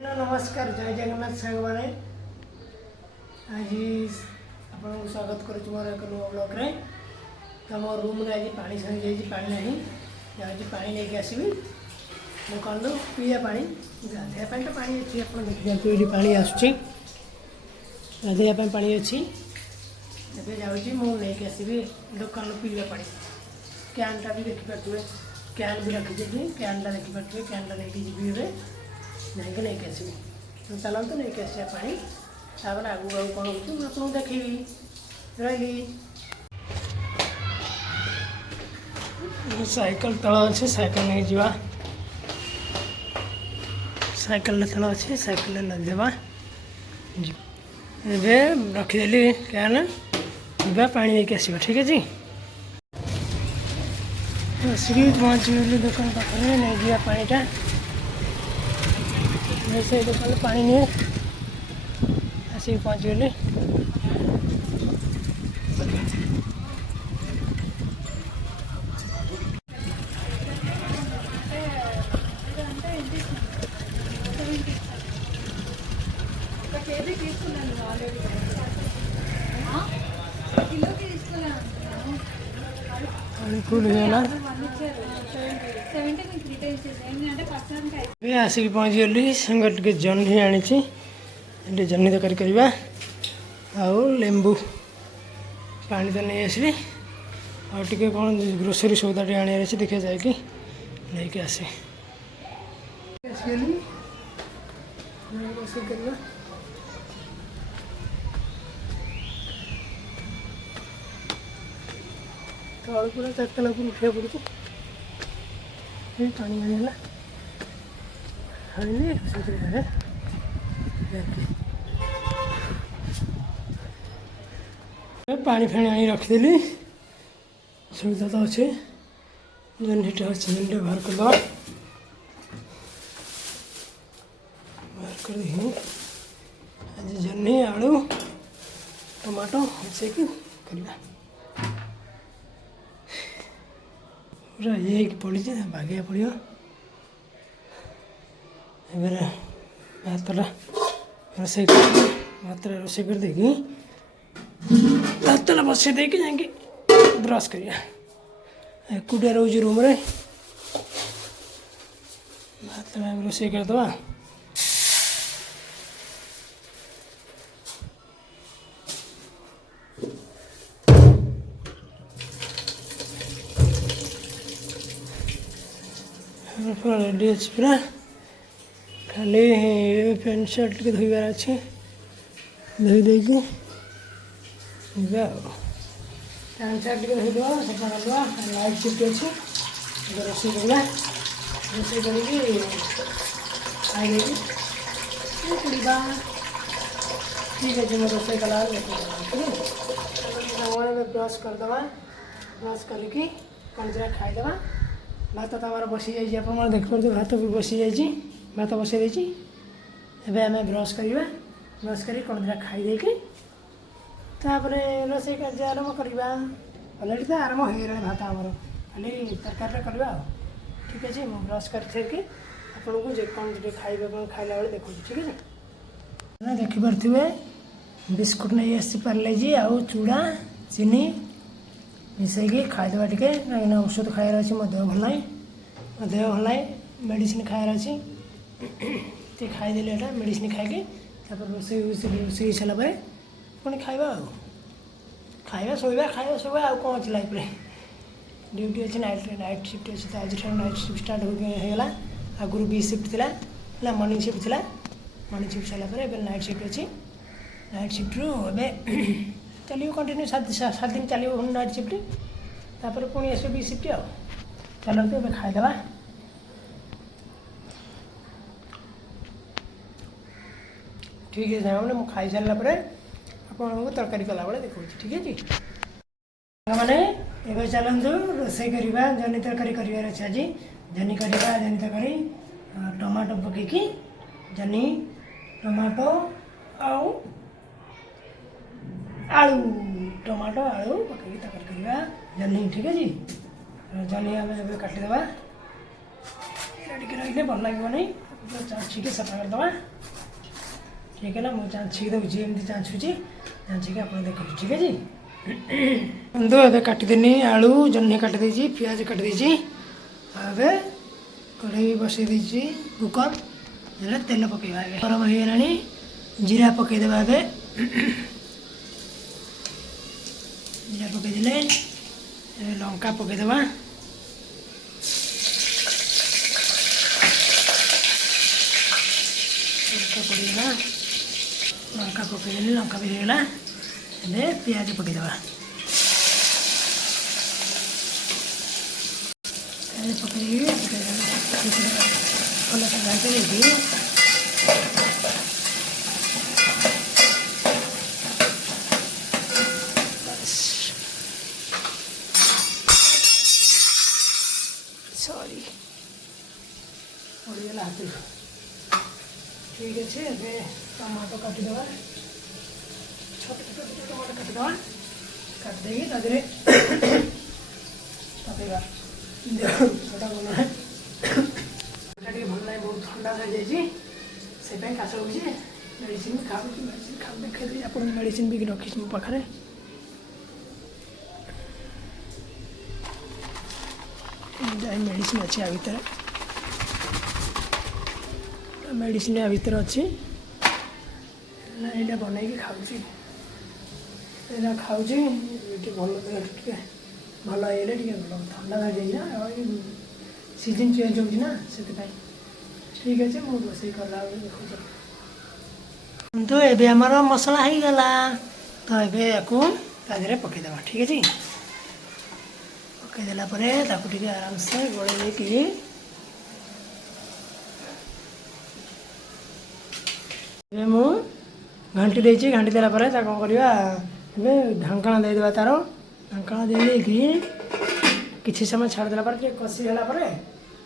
नमस्कार जय जगन्नाथ सांग मैंने आज आपको स्वागत करुँ मोर एक नुआ ब्लॉग रे। तो मो रूम रे आज पानी सरी जाइए पानी नहीं जाऊँगी पानी लेके आसबि मु कौन पीया पानी गाधेया तो पानी अच्छी आप देखिए ये पानी आसूँ गाधेया पानी अच्छी ଏବେ ଯାଉଛି ମୁଁ ନେଇକି ଆସିବି ଦୋକାନରୁ ପିଇବା ପାଣି କ୍ୟାନ୍ଟା ବି ଦେଖିପାରୁଥିବେ କ୍ୟାନ୍ ବି ରଖିଛି କ୍ୟାନ୍ଟା ଦେଖିପାରୁଥିବେ କ୍ୟାନ୍ଟା ନେଇକି ଯିବି ଏବେ ଯାଇକି ନେଇକି ଆସିବି ଚାଲନ୍ତୁ ନେଇକି ଆସିବା ପାଣି ତାପରେ ଆଗକୁ ଆଉ କ'ଣ ହେଉଛି ମୁଁ ଆପଣଙ୍କୁ ଦେଖେଇବି ରହିଲି। ସାଇକେଲ ତଳ ଅଛି ସାଇକେଲ ନେଇକି ଯିବା ସାଇକେଲରେ ତଳ ଅଛି ସାଇକେଲରେ ଲଦିଦେବା ଏବେ ରଖିଦେଲି କ୍ୟାନ୍ ଯିବା ପାଣି ନେଇକି ଆସିବା ଠିକ୍ ଅଛି। ଆସିକି ପହଞ୍ଚିଗଲି ଦୋକାନ ପାଖରେ ନେଇଯିବା ପାଣିଟା से दुकान पानी नहीं आसिक पहुँचीगली फुल आसिक पहुँच गली संग टे जह्नी आनी जह्नी तरकारी करवा आउ लेंबू पानी तो नहीं आसली आगे कौन ग्रोसरी सौदा टे आने देखिए जाकि लेके आसे तल पूरा चारतला उठा पड़े पानी आने पानी फाणी आई रखीदेली सुविधा तो अच्छे जह्नीटा अच्छे जह्नी बाहर कर बाहर कर आज जह्नी आलू टमाटो मिसेक करवा पूरा ये पड़ी भागे पड़ो भातटा रोसे भातटा रोसे कर देगी भातटा बसई देकी जाकि ब्रश करिया एकुटिया रोज रूम रे भातटा रोसे करदे पूरा रेडी अच्छे पूरा खाली पैंट शर्ट के धोबार अच्छे धोई देकी पैंट शर्ट के धोद सफा करवा लाइट शिफ्ट अच्छे रोसे करवा रोसे करके खाई पड़ा ठीक है मैं रोसे कला ठीक है ब्रश करदे ब्रश करके कौन जरा खाईदे भात तो आम बसी जाइए आप देखिए भात भी बसी जाइए भात बसई देती एवं आम ब्रश करवा ब्रश कर कौन दिटा खाईदे तापर रोसे कार्य आरम्भ करवा अलरेडी तो आरम्भ हो गला भात आमर खाली तरकारी करवा ठीक अच्छे मुझे ब्रश कर आपको जो कौन जो खाइबा कौन खाइला बेले देखो ठीक है देखिपे बिस्कुट नहीं आसी पार्लेजी आउ चूड़ा चीनी मिसैकी खाईदेवा टे कहीं औषध खाइबार अच्छे मो देह भल ना मो देह भल ना मेडिसिन खाइबार अच्छे ते खाईदेले एटा मेडिसिन खाइके रोसे रोसे सारापर पुणी खाइबा खाइबा शोबा खाइबा शोबा आउ कौन अच्छे लाइफ रे ड्यूटी अच्छे नाइट शिफ्ट अच्छे तो आज नाइट शिफ्ट स्टार्ट होगा आगुरी बी शिफ्ट थी मॉर्निंग शिफ्ट थी मॉर्निंग शिफ्ट सारापर नाइट शिफ्ट अच्छी नाइट शिफ्ट रू ए चलो कंटिन्यू 7 दिन चलो नाइट शिफ्ट तापर पुणी आस बी शिफ्ट आ चलते ए खाईदे ठीक है मैंने मुझे खाई सारा आपको तरकारी कला बेले देखा ठीक है मैंने एवं चलतु रोसे करवा जह्नी तरकारी करार अच्छे आज जह्नी करवा जह्नी तरकारी टमाटो पकईकी जह्नी टमाटो आउ आलू टमाटो आलू पकईकी तरकारी करवा जह्नी ठीक है जह्नी आम काटिदेवा रेडी रखिले भल लगे नहीं चाँछी सफा करदे ठीक है ना। मुझे चाँछी दूसरी एमती चाँछुची चाँछी आप देखो ठीक है जी। बंधु ए काटिदेनी आलू जह्नी काटिदे पियाज काटिदे कढ़ई बसई देती कुकर तेल पकेवा गरम हो गला जीरा पकईदेवा जीरा पकईदे लंका पकईदेवा पड़गला लंका पकईदे लंका भी होगा पियाज पकईदेवा पकड़ी भल से घाटी देती सॉरी पड़गला हाथ ठीक अच्छे टमाटो काटिदेवा छोट छोट टमाटो काटिदेवा काटिदे पकेगा छोटा बना है भल ना बहुत ठंडा थी जाए काश हो मेडिसिन खाऊ मेडिसिन खाऊ देखी आप मेडिसिन भी रखी मो पाखे मेडिसिन अच्छी आ भर मेडिसिन आ भर अच्छी यहाँ बन खाऊँ खाऊँ भल भल है भल ठंडा धरी जाए सीजन चेंज होना से ठीक अच्छे मुझे रोसे कला देखो तो ये आमर मसला हो गला तो ये या पकईदेवा ठीक अच्छे पकईदेला टे आराम से गोल मु घंटी देती घंटी देला कौन करवा ढाकना देदेवा तार ढाकना दे किसी समय छाड़देला कषि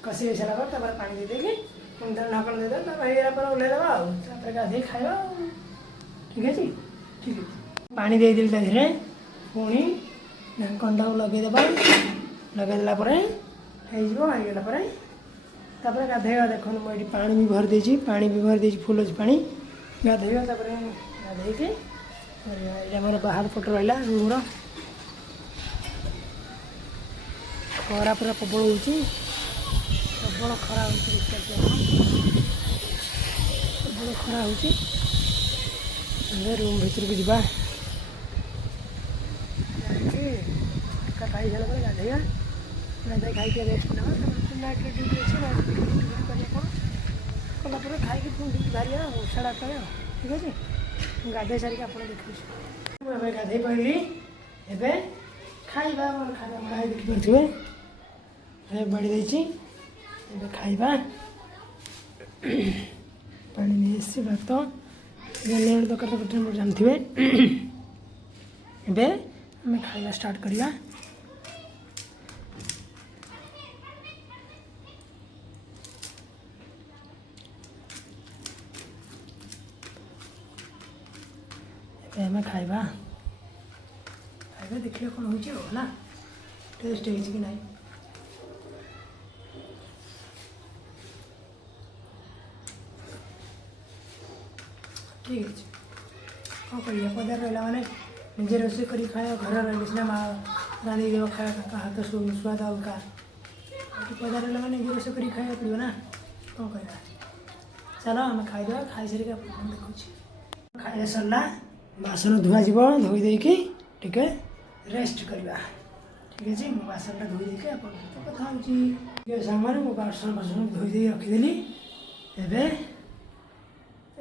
कषि हो सारा पानी दे देगी पुणी ढाकना देदेवा ओह्लैदेवा गाधे खावा ठीक है ठीक है पानी दे देली धीरे पुणी ढाकना लगेदेवा लगेदेला होगला गाधेगा देखो मुझे पानी भी भर देती पानी भी भर देती फुल अच्छी पानी गाधेगा गाधे मोर बाहर पट रहा रूम खरा पूरा प्रबल हो प्रबल खरा हो प्रबल खरा हो रूम भर को जा खाई सारा गाधेगा गाधे खाई रेस्ट ना नाइट ड्यूटी अच्छे कलापर खाई ड्यूटी बाहर 8:30 ठीक है गाधे सारिक आप देखिए गाधे पड़ी एवं खाइबा मोर खाना बड़ा देखिए बड़ी देती खाइबा पानी नहीं भात बेल दरकार तो जानते एवं आम खाइबा स्टार्ट करवा आम खाइबा खाइबा देखिए कौन हो टेस्ट हो कि ना ठीक है कौन कर पदार रहा मैंने निजे रोसे कर खाए घर रही सीना माँ रांधि देव खाया हाथ स्वाद अलग पदार रहा मैंने निजे रोसे कर खाया पड़ो ना कौन कर चलो आम खाईदे खाई सारे देखो खाई सरला बासन धुआ जीव धोई देकी टिके रेस्ट करवा ठीक है बासन धोई देके कथा हो सामान मो बासन बासन धोई दे रखीदेली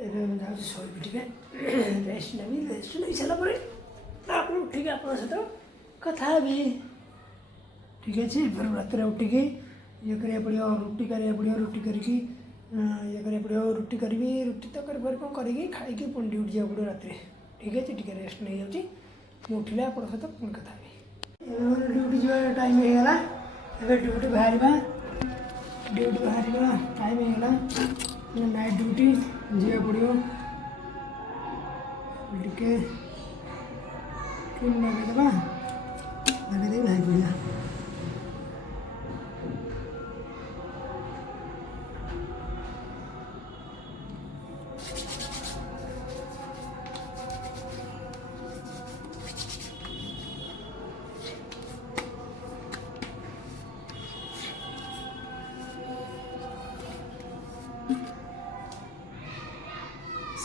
एवं शोबी टे रेस्ट नेबी रेस्ट नहीं सारापर आप उठिक आप सहित कथा भी ठीक अच्छे फिर रात उठिकी ये करा पड़ो रुटी करा पड़ो रुटी करके ये करा पड़ो रुटी करी रुटी तो कर कौन करी खाई पुणी ड्यूटी जाओ पड़ो रात ठीक है टी रेस्ट नहीं जाऊँगी उठिले आप सहित पुणी कथा ड्यूटी जा टाइम होगा ड्यूटी बाहर टाइम होगा नाइट ड्यूटी जा पड़ो टे लगेदेवा लगेदे बाहर पड़ा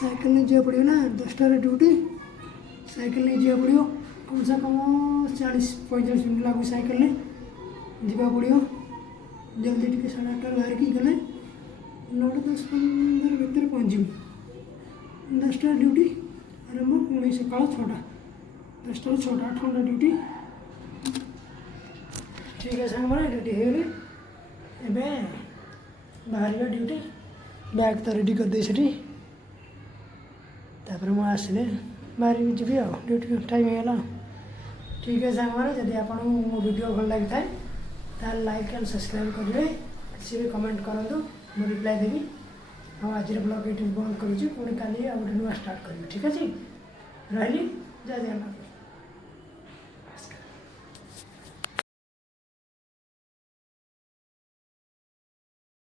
साइकिल नहीं जा पड़ो ना 10टार ड्यूटी साइकिल नहीं जा पड़ो कम से कम 40-45 मिनट लगू साइकिल ने जा पड़ो जल्दी टी 8:30 बाहर की गले 9-10-15 भितर पहुँचू 10टार ड्यूटी आरंभ पुणी सका 6टा 10टार 6टा 8 घंटा ड्यूटी ठीक है सांग मैंने ड्यूटी हो गई एवं बाहर ड्यूटी बैग तो रेडी कर दे सी तापर मुझे आसिले बाहर जी ड्यूटी टाइम होगा ठीक है सांग मैंने जब आपको मो वीडियो भल लगी था लाइक एंड सब्सक्राइब करेंगे किसी भी कमेंट करूँ मुझे रिप्लाई देवी आज ब्लॉग ये बंद करुँच पुणी काली गोटे नुआ स्टार्ट करी ठीक अच्छे रही जय जगन्नाथ।